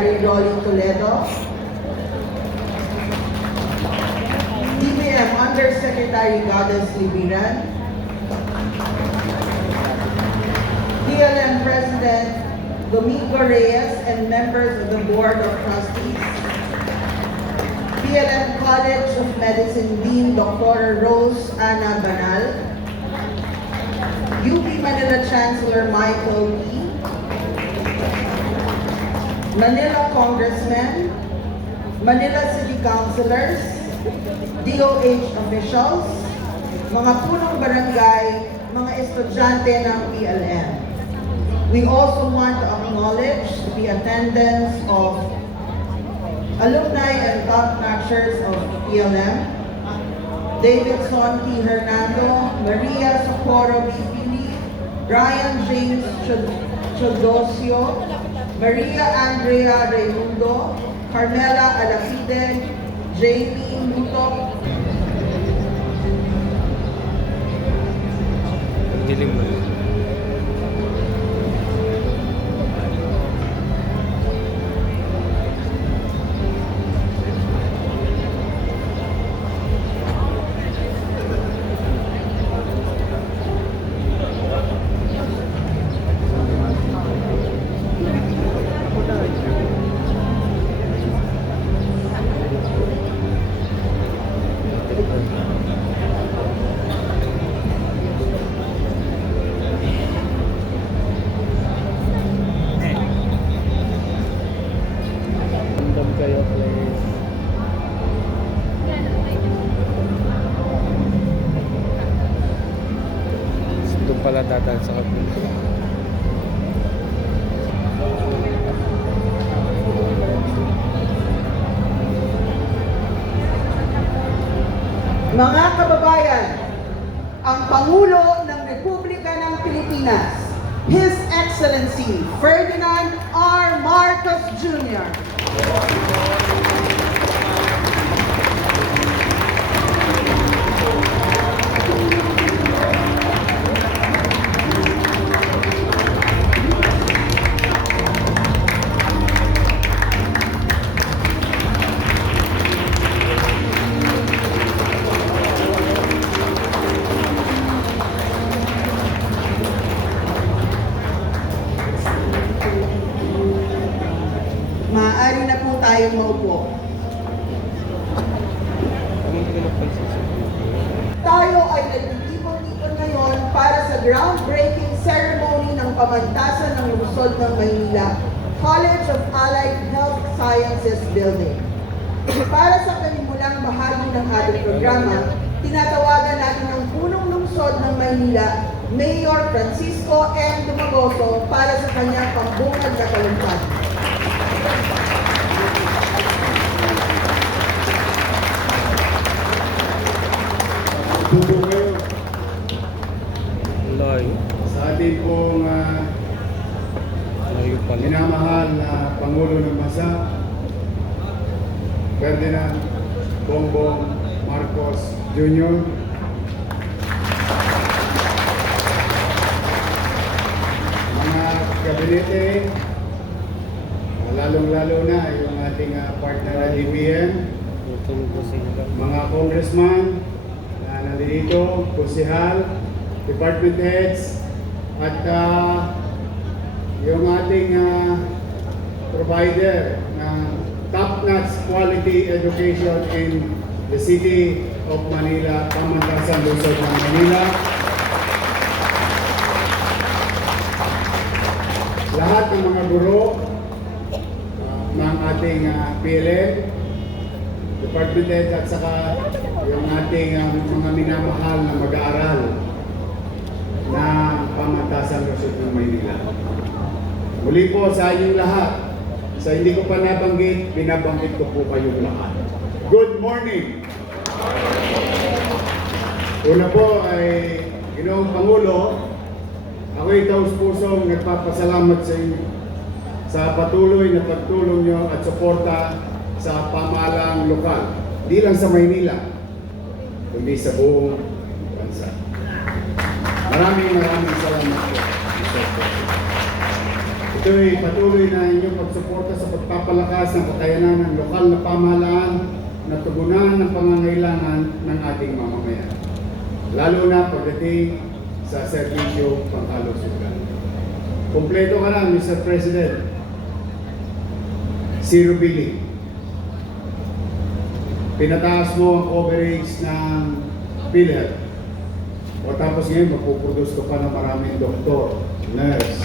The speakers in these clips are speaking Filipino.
Secretary Rolly Toledo, DBM Undersecretary Goddess Libiran, PLM President Domingo Reyes and members of the Board of Trustees, PLM College of Medicine Dean Dr. Rose Ana Banal, UP Manila Chancellor Michael Lee, Manila Congressmen, Manila City Councilors, DOH officials, mga punong barangay, mga estudyante ng PLM. We also want to acknowledge the attendance of alumni and top-notchers of PLM, David Sonti Hernando, Maria Socorro Bipili, Brian James Chodosio, Maria Andrea Raimundo, Carmela Alafide, Jamie Mutok. Dilim mo. Kayo please. Doon pala dadaan sa kabila. Mga kababayan, ang Pangulo ng Republika ng Pilipinas, His Excellency Ferdinand R. Marcos Jr. Maaari na po tayong maupo. Tayo ay nagtitipon-tipon ngayon para sa groundbreaking ceremony ng pamantasan ng lungsod ng Maynila, College of Allied Health Sciences Building. Para sa panimulang bahagi ng ating programa, tinatawagan natin ang punong lungsod ng Maynila, Mayor Francisco M. Dumagoso, para sa kanyang pambungad na talumpati. Tupo kayo Layo. sa ating pong Layo pala. minamahal na Pangulo ng Bansa, Ferdinand Bongbong Marcos Jr. Mga kabinete, lalong-lalo na yung ating partner na DBM, Tutulog ko sila. mga congressman na nandito, kusihal, department heads, at yung ating provider ng top-notch quality education in the city of Manila, Pamantasan, Luzon ng Manila. Lahat ng mga guro ng ating PLM, department heads at saka yung ating mga minamahal na mag-aaral na Pamantasan Luzon ng Maynila. Muli po sa inyong lahat, sa hindi ko pa nabanggit, binabanggit ko po kayong lahat. Good morning! Una po ay Ginoong Pangulo, ako'y taus-pusong nagpapasalamat sa inyo sa patuloy na pagtulong nyo at suporta sa pamahalang lokal. Di lang sa Maynila, kundi sa buong bansa. Maraming salamat po. Ito'y patuloy na inyong pagsuporta sa pagpapalakas ng kakayanan ng lokal na pamahalaan na tugunan ng pangangailangan ng ating mamamayan, lalo na pagdating sa serbisyo pangkalusugan. Kompleto ka na, Mr. President. Zero billing. Pinataas mo ang coverage ng PhilHealth. O tapos ngayon, magpuproduce ka pa ng maraming doktor, nurse.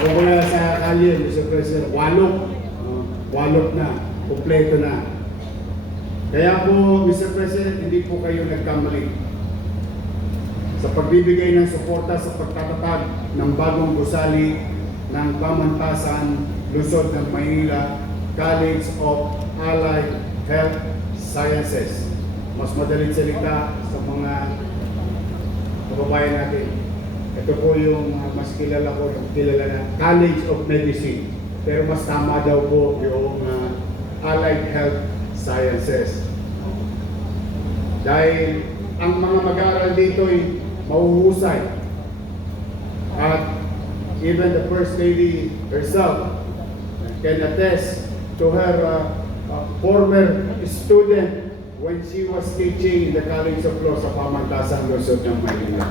Kung wala sa kalye, Mr. President, walok na, kompleto na. Kaya po, Mr. President, hindi po kayo nagkamali sa pagbibigay ng suporta sa pagtatatag ng bagong gusali ng pamantasan lungsod ng Maynila, College of Allied Health Sciences. Mas madaling salita sa mga kababayan natin. Ito po yung mas kilala na College of Medicine. Pero mas tama daw po yung Allied Health Sciences. Dahil ang mga mag-aaral dito ay mahuhusay. At even the First Lady herself can attest to her former student when she was teaching in the College of Law sa pamantasan lungsod ng Maynila.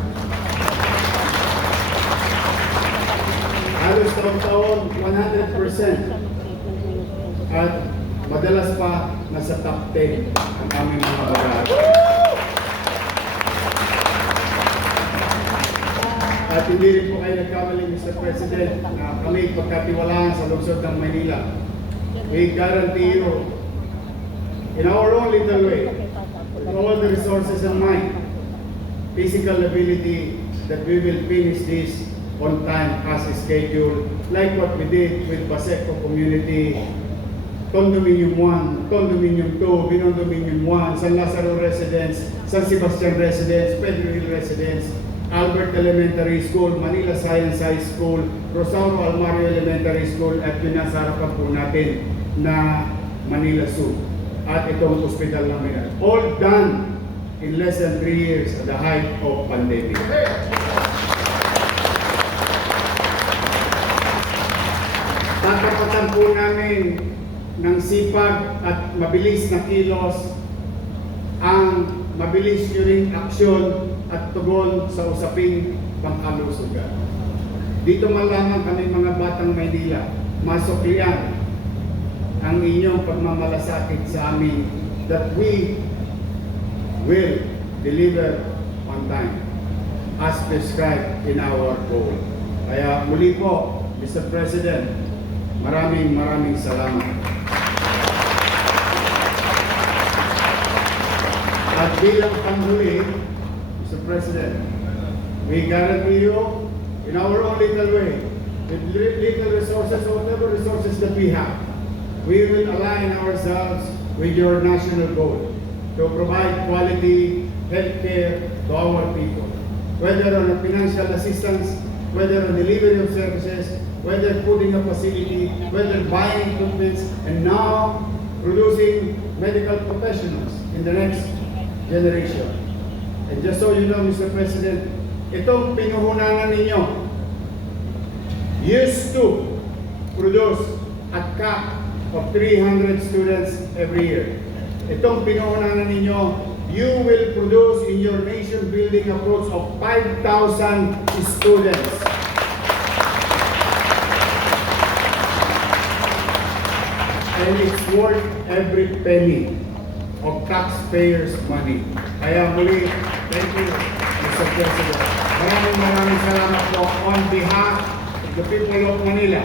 Halos taon-taon, 100%. At madalas pa nasa top 10 ang aming mga mag-aaral. At hindi rin po kayo nagkamali, Mr. President, na kami pagkatiwalaan sa lungsod ng Maynila. We guarantee you, in our own little way, with all the resources in mind, physical ability, that we will finish this on time as scheduled, like what we did with Baseco Community, Condominium 1, Condominium 2, Binondominium 1, San Lazaro Residence, San Sebastian Residence, Pedro Hill Residence, Albert Elementary School, Manila Science High School, Rosario Almario Elementary School, at yun nasa harapan po natin na Manila Zoo. At itong hospital namin. All done in less than 3 years at the height of pandemic. Tatapatan po namin ng sipag at mabilis na kilos ang mabilis nyo ring aksyon at tugon sa usaping pangkalusugan. Dito malaman kami mga batang Maynila, masuklian ang inyong pagmamalasakit sa amin that we will deliver on time as prescribed in our goal. Kaya muli po, Mr. President, maraming salamat. At bilang panghuli, Mr. President, we guarantee you in our own little way, with little resources or whatever resources that we have, we will align ourselves with your national goal to provide quality healthcare to our people, whether on a financial assistance, whether on delivery of services, whether putting a facility, whether buying equipment, and now producing medical professionals in the next generation. And just so you know, Mr. President, itong pinuhunanan ninyo used to produce a cap of 300 students every year. Itong pinuhunanan ninyo, you will produce in your nation building approach of 5,000 students. And it's worth every penny of taxpayers' money. Kaya muli, thank you, Mr. President. Maraming salamat po on behalf of the people of Manila.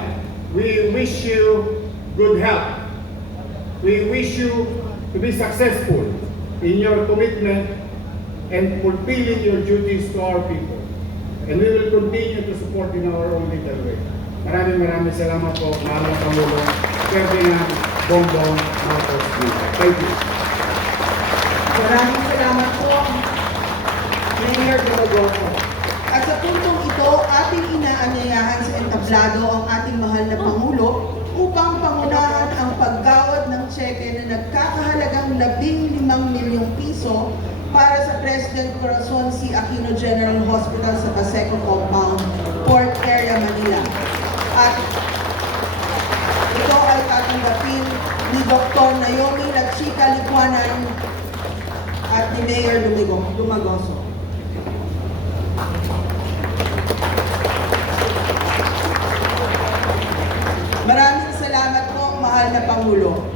We wish you good health. We wish you to be successful in your commitment and fulfilling your duties to our people. And we will continue to support in our own little way. Maraming salamat po, mahal na Pangulong Ferdinand Bongbong Marcos Jr. Thank you. Maraming salamat po, Mayor Dorogoso. At sa puntong ito, ating inaanyayahan sa entablado ang ating mahal na Pangulo upang pangunahan ang paggawad ng tseke na nagkakahalagang 15 milyong piso para sa President Corazon C. Aquino General Hospital sa Paseco Compound, Port Area, Manila. At ito ay tatanggapin ni Dr. Naomi Lachika Licuanan at ni Mayor Lumagoso. Maraming salamat po, mahal na Pangulo.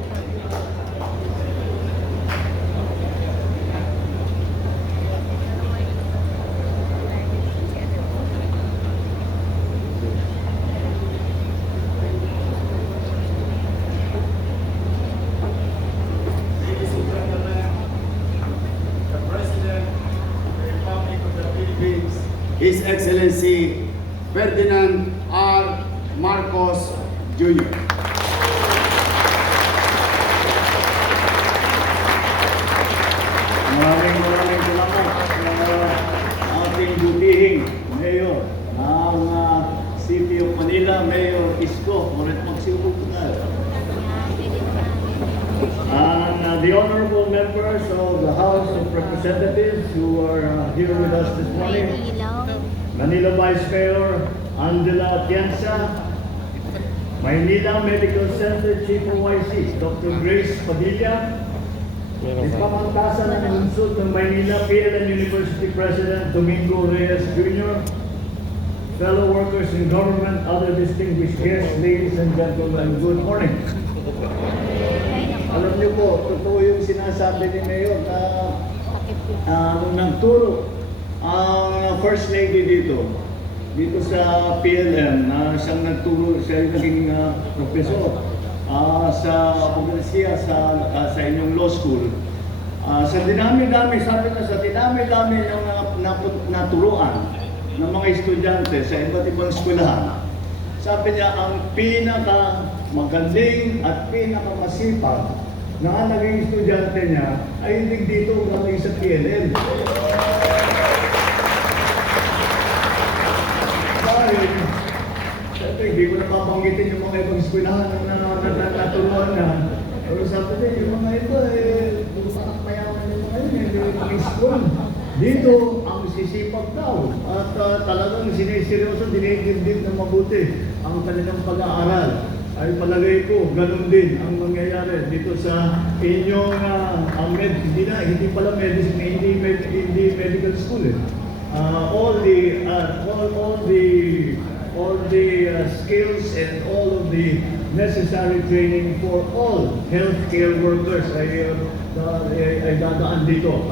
Ladies and gentlemen, the President of the Republic of the Philippines, His Excellency Ferdinand R. Marcos Jr. Maraming salamat sa ating butihing Mayor ng City of Manila, Mayor Isko, Moret Magsibog na. And the honorable members of the House of Representatives who are here with us this morning, Manila Vice Mayor Angela Atienza, Maynila Medical Center Chief OIC, Dr. Grace Padilla, Meron ka. Pamantasan ng lungsod ng Maynila PLN University President Domingo Reyes Jr., fellow workers in government, other distinguished guests, ladies and gentlemen, good morning. Alam niyo po, totoo yung sinasabi ni Mayor na nung nagturo ang First Lady dito sa PLM, na siyang nagturo, siya yung naging professor sa Pagkasiya sa inyong law school. Sa dinami-dami, sabi na sa dinami-dami yung naturuan ng mga estudyante sa iba't ibang eskwelahan. Sabi niya, ang pinakamagaling at pinakamasipag na naging estudyante niya ay hindi dito galing sa PLN. Dahil, siyempre, hindi ko napapanggitin yung mga ibang eskwelahan na naturuan na. Pero sabi niya, yung mga iba, parang mayaman yung mga yun, yung mga school. Dito, ang sisipag daw. At talagang siniseryoso, dinidibdib na mabuti ang kanilang pag-aaral. Ay palagay ko, ganun din ang mangyayari dito sa inyong hindi pala medicine, hindi medical school eh. All the skills and all of the necessary training for all healthcare workers ay dadaan dito.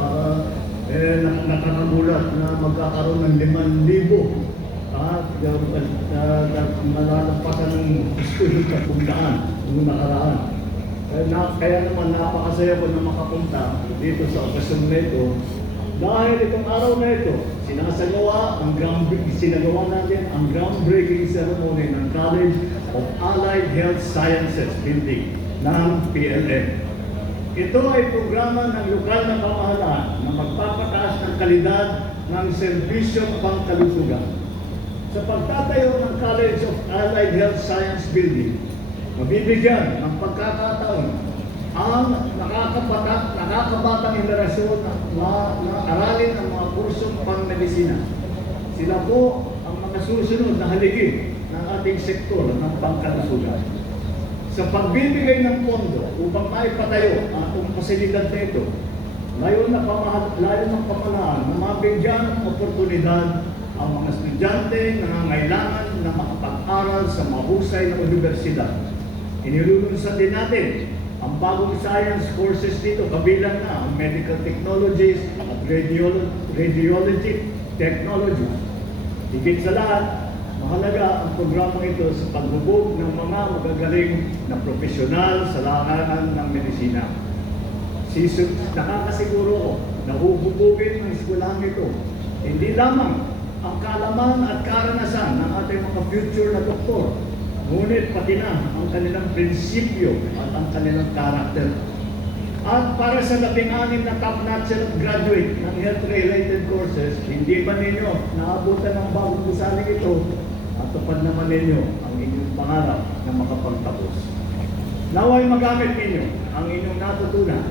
Nakakagulat na magkakaroon ng 5,000 malalampasan ng school sa pundaan noong nakaraan. Kaya naman napakasaya ko na makapunta dito sa okasyon na ito dahil itong araw na ito sinagawa natin ang groundbreaking ceremony ng College of Allied Health Sciences Building ng PLM. Ito ay programa ng lokal na pamahalaan na magpapataas ng kalidad ng serbisyong pangkalusugan. Sa pagtatayo ng College of Allied Health Science Building, mabibigyan ng pagkakataon ang nakakabatang henerasyon na aralin ang mga kursong pang-medisina. Sila po ang mga susunod na haligi ng ating sektor ng pangkalusugan. Sa pagbibigay ng pondo upang maipatayo ang atong pasilidad na ito, layo ng pamahalaan na mabigyan ng oportunidad ang mga estudyante na nangangailangan na makapag-aral sa mahusay na universidad. Inilulunsad din natin ang bagong science courses dito, kabilang na ang medical technologies at radiology technology. Higit sa lahat, mahalaga ang programang ito sa pagbubog ng mga magagaling na profesional sa larangan ng medisina. Nakakasiguro ko na hububugin ng eskwelahan ito hindi lamang ang kaalaman at karanasan ng ating mga future na doktor, ngunit pati na ang kanilang prinsipyo at ang kanilang karakter. At para sa 16 na top-notch graduate ng health-related courses, hindi ba ninyo naabutan ng bagong gusaling ito at tupad naman ninyo ang inyong pangarap na makapagtapos? Naway magamit ninyo ang inyong natutunan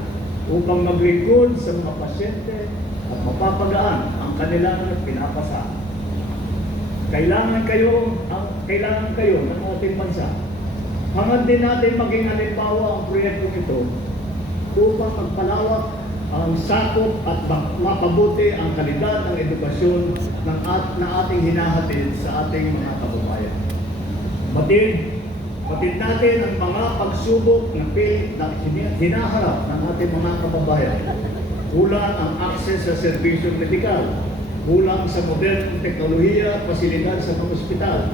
upang maglingkod sa mga pasyente at mapapagaan ang kanilang pinapasa. Kailangan kayo ng ating bansa. Hangad din natin maging halimbawa ang proyektong ito upang magpalawak ang sakop at mapabuti ang kalidad ng edukasyon na ating hinahatid sa ating mga kababayan. Batid natin ang mga pagsubok na pilit na hinaharap ng ating mga kababayan. Kulang ang akses sa serbisyong medikal, kulang sa modernong teknolohiya at pasilidad sa mga ospital,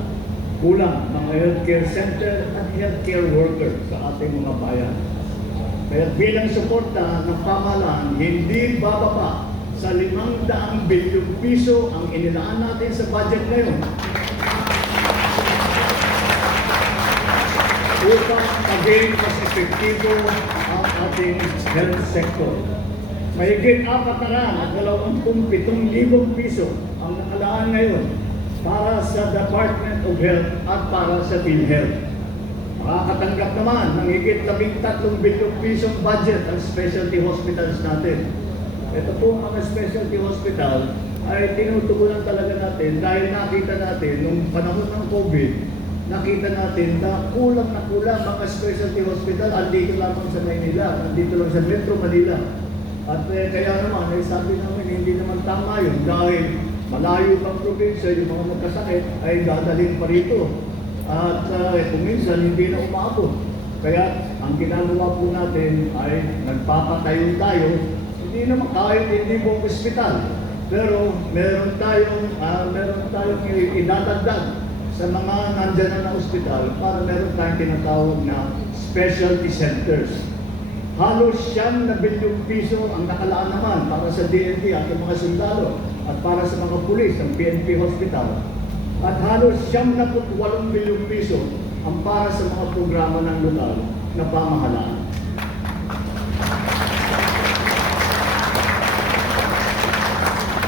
kulang mga healthcare center at healthcare worker sa ating mga bayan. Kaya bilang suporta ng pamahalaan, hindi bababa sa 500 bilyong piso ang inilaan natin sa budget ngayon upang maging mas epektibo ang ating health sector. Mahigit 427,000 piso ang nakalaan ngayon para sa Department of Health at para sa PhilHealth. Makakatanggap naman ng higit 13 bilyong pisong budget ang specialty hospitals natin. Ito po mga specialty hospital ay tinutugunan talaga natin dahil nakita natin nung panahon ng COVID, nakita natin na kulang mga specialty hospital andito lamang sa Maynila, andito lang sa Metro Manila. At kaya naman, sabi namin hindi naman tama yun dahil malayo pang probinsya, yung mga magkasakit ay dadalhin pa rito. At kung minsan hindi na umabot. Kaya ang ginagawa po natin ay nagpapatayo tayo, hindi naman kahit hindi buong ospital. Pero meron tayong idadagdag sa mga nandyan na ospital para meron tayong tinatawag na specialty centers. Halos 9 bilyong piso ang nakalaan naman para sa DND at mga sundalo at para sa mga pulis ng PNP Hospital. At halos 78 bilyong piso ang para sa mga programa ng lokal na pamahalaan.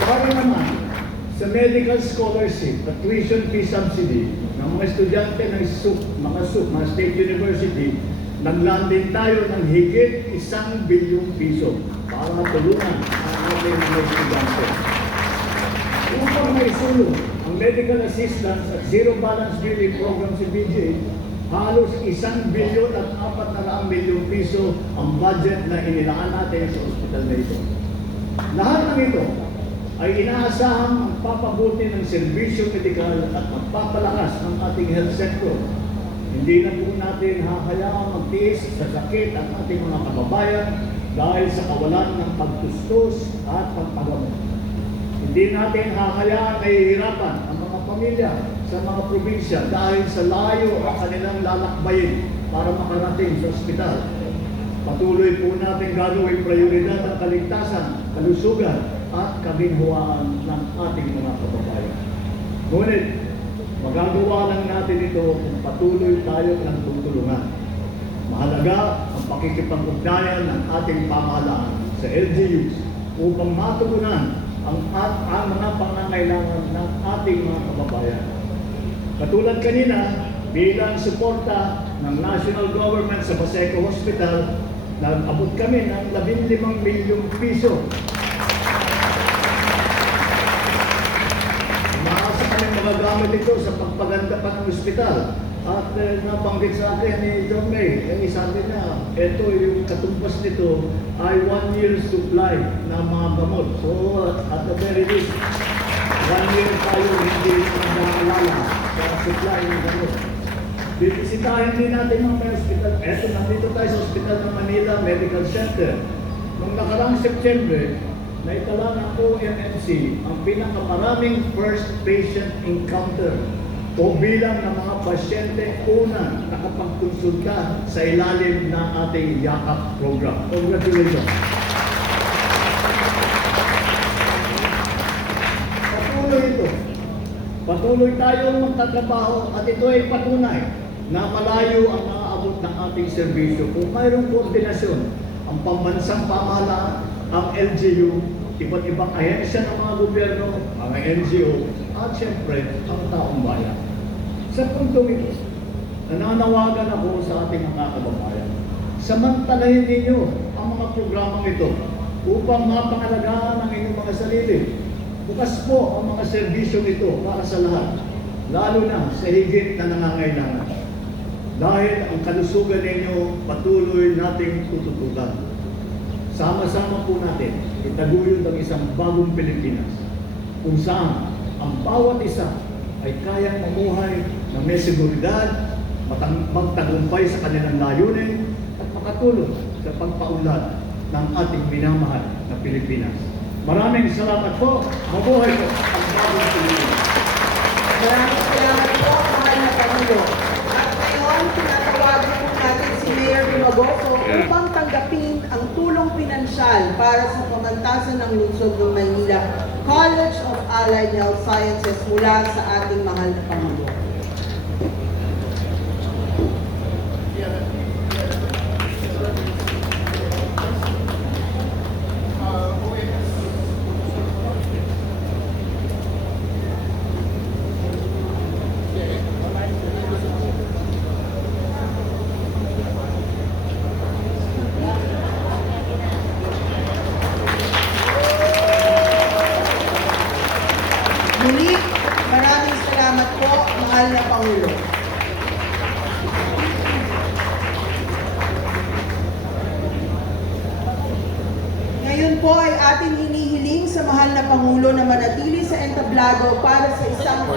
Para naman sa medical scholarship at tuition fee subsidy ng mga estudyante ng mga state university, naglandin tayo ng higit 1 bilyong piso para matulungan ang ating mga estudyante. Upang maisulong ang medical assistance at zero balance billing program si BJ, halos 1 bilyon at 400 milyong piso ang budget na inilaan natin sa ospital na ito. Lahat ng ito ay inaasahang magpapabuti ng serbisyo medikal at magpapalakas ng ating health sector. Hindi na po natin hahayaang magtiis sa sakit ang ating mga kababayan dahil sa kawalan ng pagtustos at pagpagamot. Hindi natin hahayaang nahihirapan ang mga pamilya sa mga probinsya dahil sa layo ang kanilang lalakbayin para makarating sa ospital. Patuloy po natin gagawin prioridad ang kaligtasan, kalusugan at kaginhawaan ng ating mga kababayan. Ngunit, magagawa lang natin ito kung patuloy tayo ng tutulungan. Mahalaga ang pakikipag-ugnayan ng ating pamahalaan sa LGUs upang matugunan ang mga pangangailangan ng ating mga kababayan. Katulad kanina, bilang suporta ng national government sa Paseco Hospital, nag-abot kami ng 15 milyong piso. Umaasa kami magagamit ito sa pagpaganda pa ng ospital. At nabanggit sa akin ni John May, sabi niya, ito yung katumbas nito ay 1 year supply ng mga gamot. So at the very least, 1 year tayo hindi naalala sa supply ng gamot. Bibisitahin din natin mga hospital. Eto, nandito tayo sa Hospital ng Manila Medical Center. Noong nakarang September, naitala ng OMMC ang pinakamaraming first patient encounter o bilang ng mga pasyente unang nakapagkonsulta sa ilalim ng ating YAKAP program. Congratulations! Patuloy ito. Patuloy tayong magtatrabaho at ito ay patunay na malayo ang naaabot ng ating serbisyo. Kung mayroong koordinasyon, ang pambansang pamahalaan, ang LGU, iba't ibang ahensya ng mga gobyerno, mga NGO, at siyempre, ang taong bayan. Sa puntong ito, nananawagan ako sa ating mga kababayan. Samantalahin ninyo ang mga programang ito upang mapangalagaan ang inyong mga sarili. Bukas po ang mga serbisyong ito para sa lahat, lalo na sa higit na nangangailangan. Dahil ang kalusugan ninyo patuloy nating tututukan. Sama-sama po natin itaguyod ang isang bagong Pilipinas kung saan ang bawat isa ay kayang mamuhay na may seguridad, magtagumpay sa kanilang layunin at makatulong sa pagpaunlad ng ating minamahal na Pilipinas. Maraming salamat po. Mabuhay po ang bagong Pilipinas. Maraming salamat po, mahal na Pangulo. At ngayon, tinatawagan po natin si Mayor Dumagoso upang tanggapin ang tulong pinansyal para sa pamantasan ng lungsod ng Maynila College of Allied Health Sciences mula sa ating mahal na Pangulo. Muli, maraming salamat po, mahal na Pangulo. Ngayon po ay ating hinihiling sa mahal na Pangulo na manatili sa entablado para sa isang